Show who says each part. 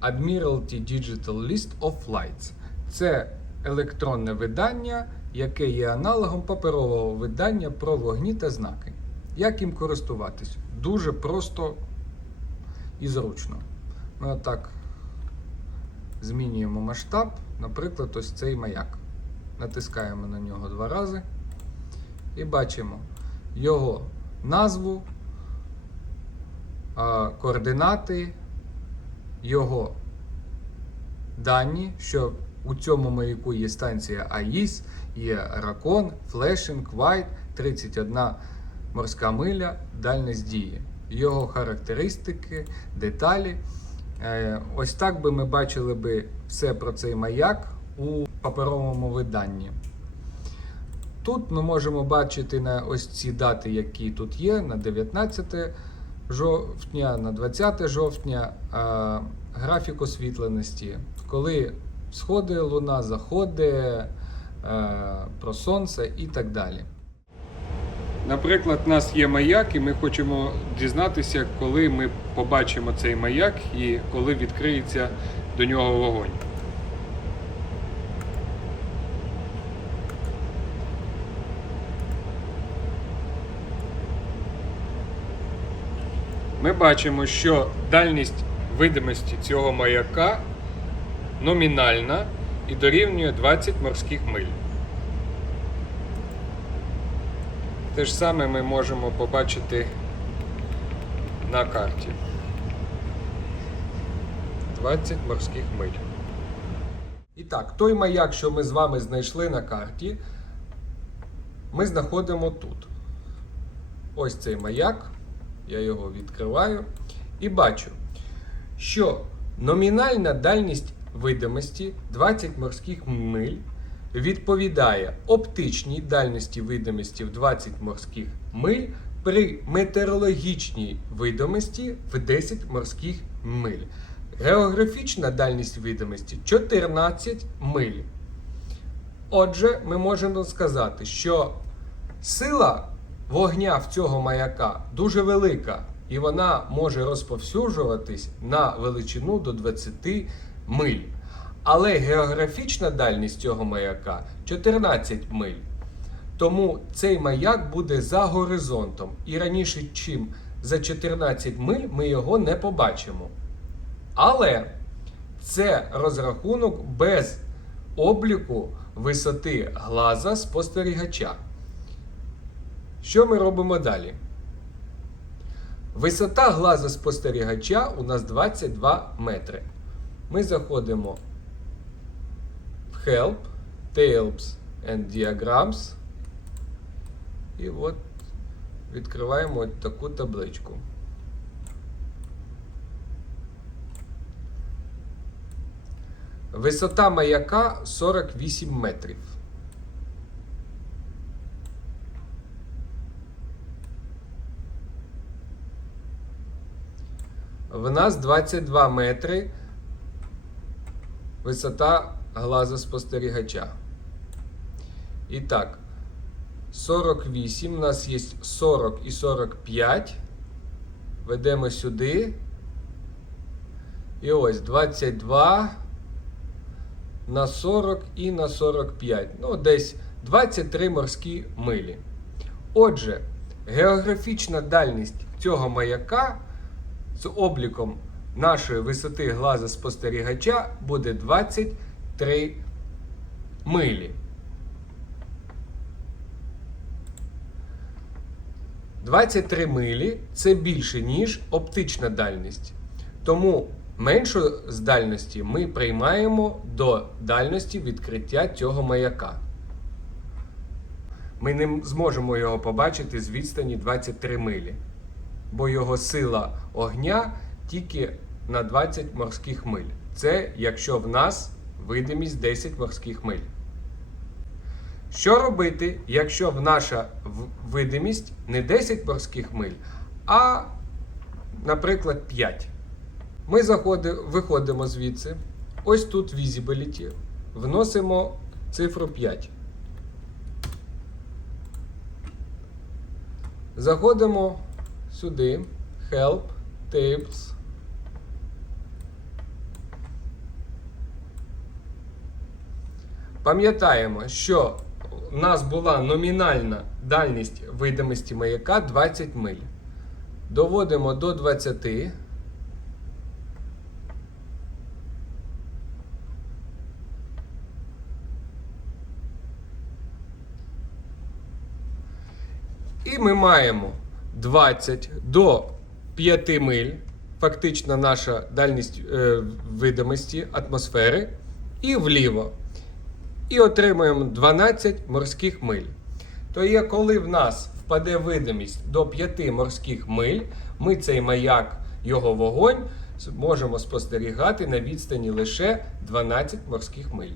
Speaker 1: Admiralty Digital List of Lights. Це електронне видання, яке є аналогом паперового видання про вогні та знаки. Як їм користуватись? Дуже просто і зручно. Ми отак змінюємо масштаб, наприклад, ось цей маяк. Натискаємо на нього два рази і бачимо його назву, координати, його дані, що у цьому маяку є станція АїС, є Ракон, Флешинг, Вайт, 31 морська миля, дальність дії, його характеристики, деталі. Е, Ось так би ми бачили би все про цей маяк у паперовому виданні. Тут ми можемо бачити на ось ці дати, які тут є, на 19 жовтня, на 20 жовтня а, графік освітленості, коли сходить луна, заходить, про сонце і так далі. Наприклад, у нас є маяк, і ми хочемо дізнатися, коли ми побачимо цей маяк і коли відкриється до нього вогонь. Ми бачимо, що дальність видимості цього маяка номінальна і дорівнює 20 морських миль. Те ж саме ми можемо побачити на карті. 20 морських миль. І так, той маяк, що ми з вами знайшли на карті, ми знаходимо тут. Ось цей маяк. Я його відкриваю і бачу, що номінальна дальність видимості 20 морських миль відповідає оптичній дальності видимості в 20 морських миль при метеорологічній видимості в 10 морських миль. Географічна дальність видимості 14 миль. Отже, ми можемо сказати, що сила вогня в цього маяка дуже велика, і вона може розповсюджуватись на величину до 20 миль. Але географічна дальність цього маяка 14 миль. Тому цей маяк буде за горизонтом. І раніше, чим за 14 миль, ми його не побачимо. Але це розрахунок без обліку висоти глаза спостерігача. Що ми робимо далі? Висота глаза спостерігача у нас 22 метри. Ми заходимо в Help, Tails and Diagrams. І от відкриваємо от таку табличку. Висота маяка 48 метрів. В нас 22 метри висота глаза спостерігача. І так, 48, у нас є 40 і 45. Ведемо сюди. І ось 22 на 40 і на 45. Ну, десь 23 морські милі. Отже, географічна дальність цього маяка з обліком нашої висоти глаза спостерігача буде 23 милі. 23 милі це більше, ніж оптична дальність. Тому меншу з дальності ми приймаємо до дальності відкриття цього маяка. Ми не зможемо його побачити з відстані 23 милі, бо його сила огня тільки на 20 морських миль. Це якщо в нас видимість 10 морських миль. Що робити, якщо в наша видимість не 10 морських миль, а, наприклад, 5? Ми заходи, виходимо звідси. Ось тут Visibility. Вносимо цифру 5. Заходимо сюди. Help, tips. Пам'ятаємо, що в нас була номінальна дальність видимості маяка 20 миль. Доводимо до 20. І ми маємо 20 до 5 миль, фактично наша дальність е, видимості атмосфери, і вліво. І отримуємо 12 морських миль. То є, коли в нас впаде видимість до 5 морських миль, ми цей маяк, його вогонь, можемо спостерігати на відстані лише 12 морських миль.